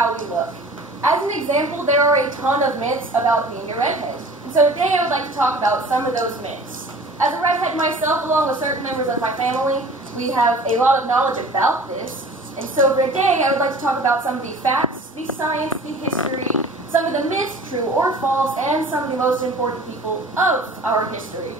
how we look. As an example, there are a ton of myths about being a redhead. And so today I would like to talk about some of those myths. As a redhead myself, along with certain members of my family, we have a lot of knowledge about this. And so today I would like to talk about some of the facts, the science, the history, some of the myths, true or false, and some of the most important people of our history.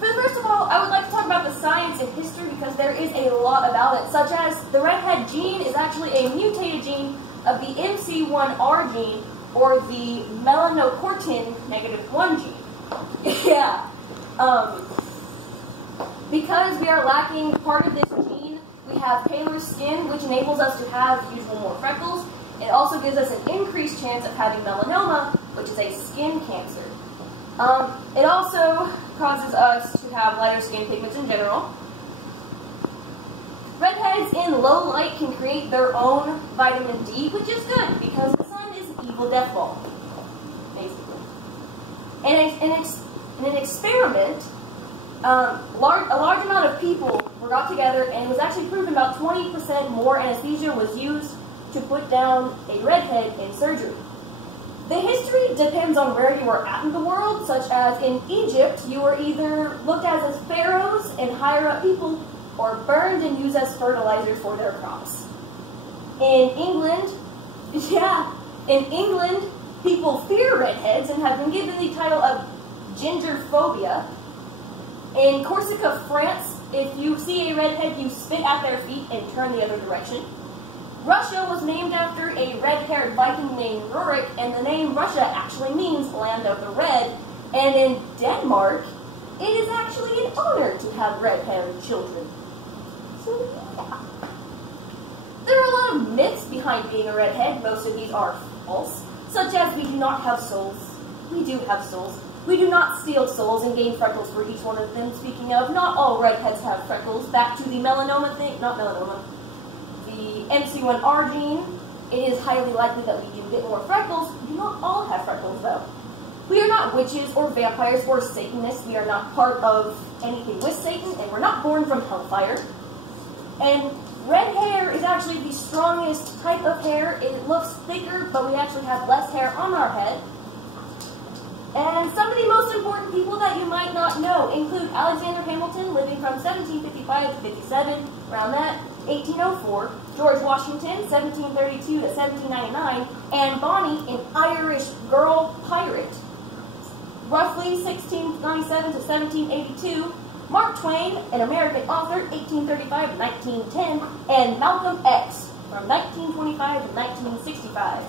But first of all, I would like to talk about the science and history because there is a lot about it, such as the redhead gene is actually a mutated gene of the MC1R gene, or the melanocortin -1 gene. Yeah. Because we are lacking part of this gene, we have paler skin, which enables us to have usually more freckles. It also gives us an increased chance of having melanoma, which is a skin cancer. It also causes us to have lighter skin pigments in general. Redheads in low light can create their own vitamin D, which is good because the sun is an evil death ball, basically. In an experiment, a large amount of people were got together, and it was actually proven about 20% more anesthesia was used to put down a redhead in surgery. The history depends on where you were at in the world, such as in Egypt, you were either looked at as pharaohs and higher up people, or burned and used as fertilizer for their crops. In England, people fear redheads and have been given the title of gingerphobia. In Corsica, France, if you see a redhead, you spit at their feet and turn the other direction. Russia was named after a red-haired Viking named Rurik, and the name Russia actually means land of the red. And in Denmark, it is actually an honor to have red-haired children. So, yeah. There are a lot of myths behind being a redhead. Most of these are false, such as we do not have souls. We do have souls. We do not steal souls and gain freckles for each one of them. Speaking of, not all redheads have freckles. Back to the melanoma thing, not melanoma. The MC1R gene, it is highly likely that we do get more freckles. We do not all have freckles, though. We are not witches or vampires or Satanists. We are not part of anything with Satan, and we're not born from hellfire. And red hair is actually the strongest type of hair. It looks thicker, but we actually have less hair on our head. And some of the most important people that you might not know include Alexander Hamilton, living from 1755 to 57, around that, 1804, George Washington, 1732 to 1799, and Bonnie, an Irish girl pirate, roughly 1697 to 1782, Mark Twain, an American author, 1835 to 1910, and Malcolm X, from 1925 to 1965.